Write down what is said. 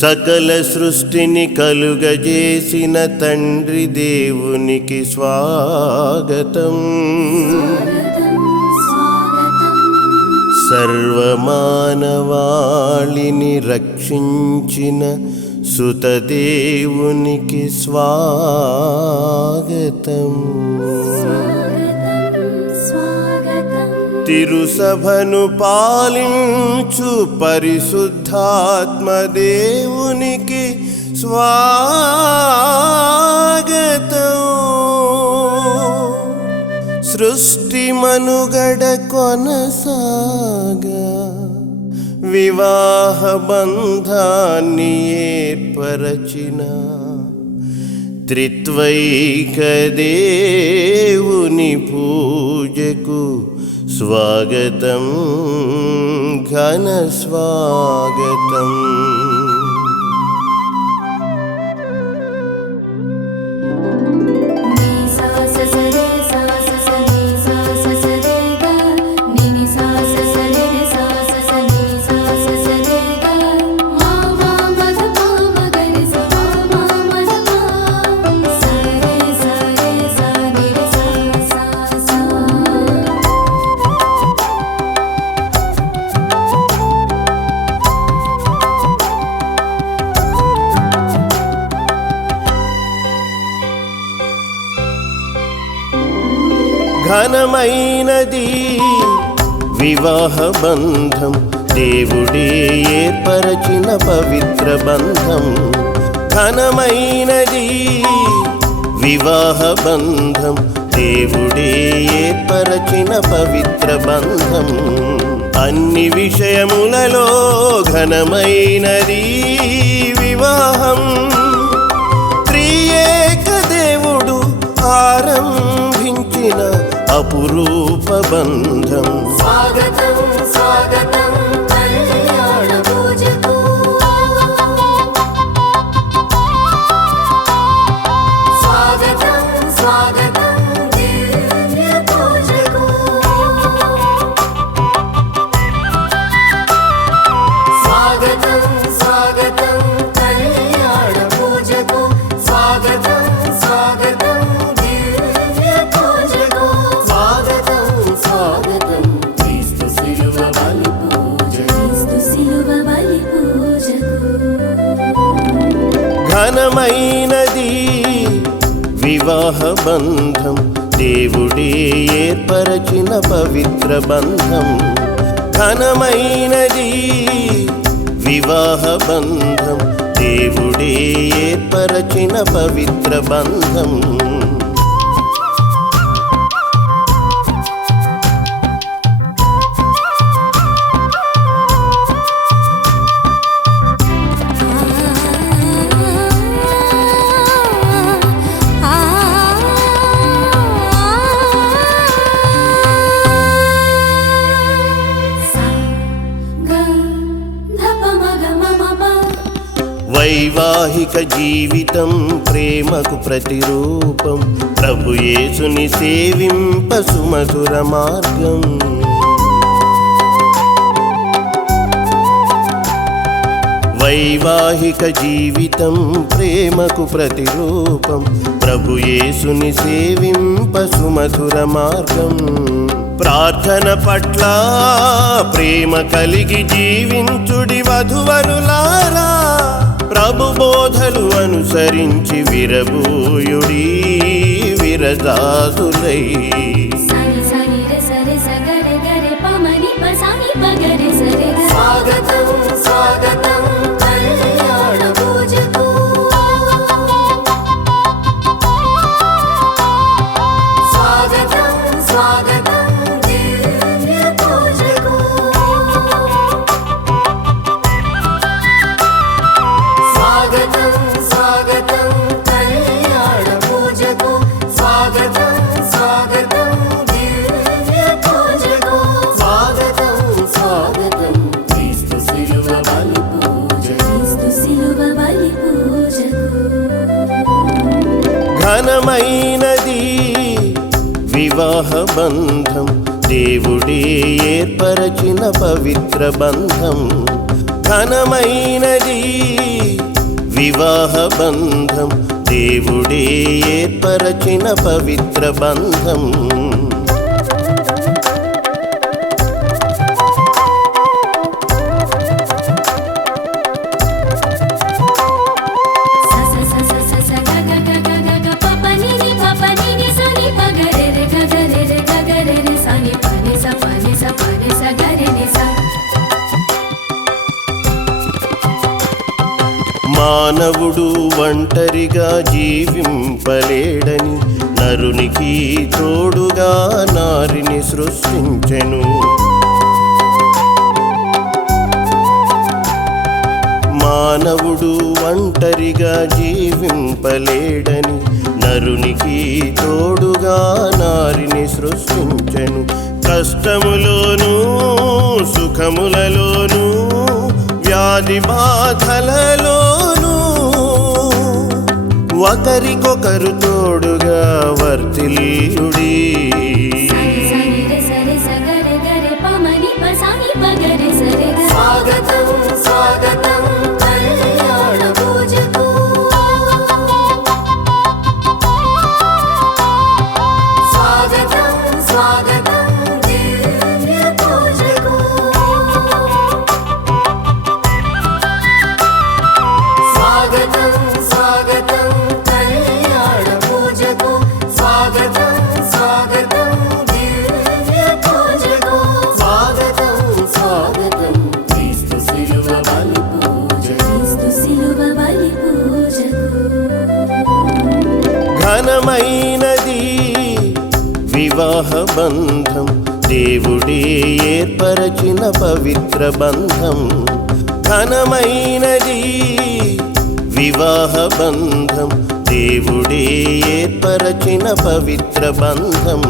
సకల సృష్టిని కలుగజేసిన తండ్రి దేవునికి స్వాగతం. సర్వమానవాళిని రక్షించిన సుతదేవునికి స్వాగతం. తిరుసభను పాలించు పరిశుద్ధాత్మదేవునికి స్వాగతం. సృష్టి మనుగడ కొనసాగా వివాహ బంధాన్ని ఏర్పరచిన త్రిత్వైక దేవుని పూజకు స్వాగతం, ఘన స్వాగతం. ఘనమైనది వివాహ బంధం, దేవుడే ఏర్పరచిన పవిత్ర బంధం. ఘనమైనది వివాహ బంధం, దేవుడే ఏర్పరచిన పవిత్ర బంధం. అన్ని విషయములలో ఘనమైనది వివాహం. త్రియేక దేవుడు ఆరంభించిన అపురూప బంధం. స్వాగతం స్వాగతం కళ్యాణ పూజకు. స్వాగతం స్వాగతం దివ్య పూజకు. స్వాగతం స్వాగతం కళ్యాణ పూజకు. స్వాగతం స్వాగతం ఘనమైనది వివాహ బంధం, దేవుడే ఏర్పరచిన పవిత్ర బంధం. ఘనమైనది వివాహ బంధం, దేవుడే ఏర్పరచిన పవిత్ర బంధం. వైవాహిక జీవితం ప్రేమకు ప్రతిరూపం, ప్రభు యేసుని సేవింప సుమధుర మార్గం. వైవాహిక జీవితం ప్రేమకు ప్రతిరూపం, ప్రభు యేసుని సేవింప సుమధుర మార్గం. ప్రార్థన పట్ల ప్రేమ కలిగి జీవించుడి వధువరులారా. ప్రభు బోధలు అనుసరించి విరబూయుడి విరజాసులై. స్వాగతం స్వాగతం కళ్యాణ పూజకు. స్వాగతం స్వాగతం దివ్య పూజకు. స్వాగతం స్వాగతం కళ్యాణ పూజకు. స్వాగతం స్వాగతం దివ్య పూజకు. స్వాగతం స్వాగతం క్రీస్తు శిలువ బలి పూజ. క్రీస్తు శిలువ బలి పూజకు. ఘనమైనది వివాహ బంధం, దేవుడే ఏర్పరచిన పవిత్ర బంధం. ఘనమైనది వివాహ బంధం దేవుడే ఏర్పరచిన పవిత్ర బంధం మానవుడు ఒంటరిగా జీవింపలేడని నరునికి తోడుగా నారిని సృష్టించెను మానవుడు ఒంటరిగా జీవింపలేడని నరునికి తోడుగా నారిని సృష్టించెను కష్టములోనూ సుఖములలోనూ వ్యాధి బాధలలోనూ ఒకరికొకరు తోడుగా వర్తిల్లుడి స్వాగతం స్వాగతం కళ్యాణ పూజకు స్వాగతం స్వాగతం దివ్య పూజకు స్వాగతం స్వాగతం కళ్యాణ పూజకు స్వాగతం స్వాగతం దివ్య పూజకు స్వాగతం స్వాగతం క్రీస్తు శిలువ బలి పూజ క్రీస్తు శిలువ బలి పూజకు ఘనమైనది వివాహ బంధం దేవుడే ఏర్పరచిన పవిత్ర బంధం ఘనమైనది వివాహ బంధం దేవుడే ఏర్పరచిన పవిత్ర బంధం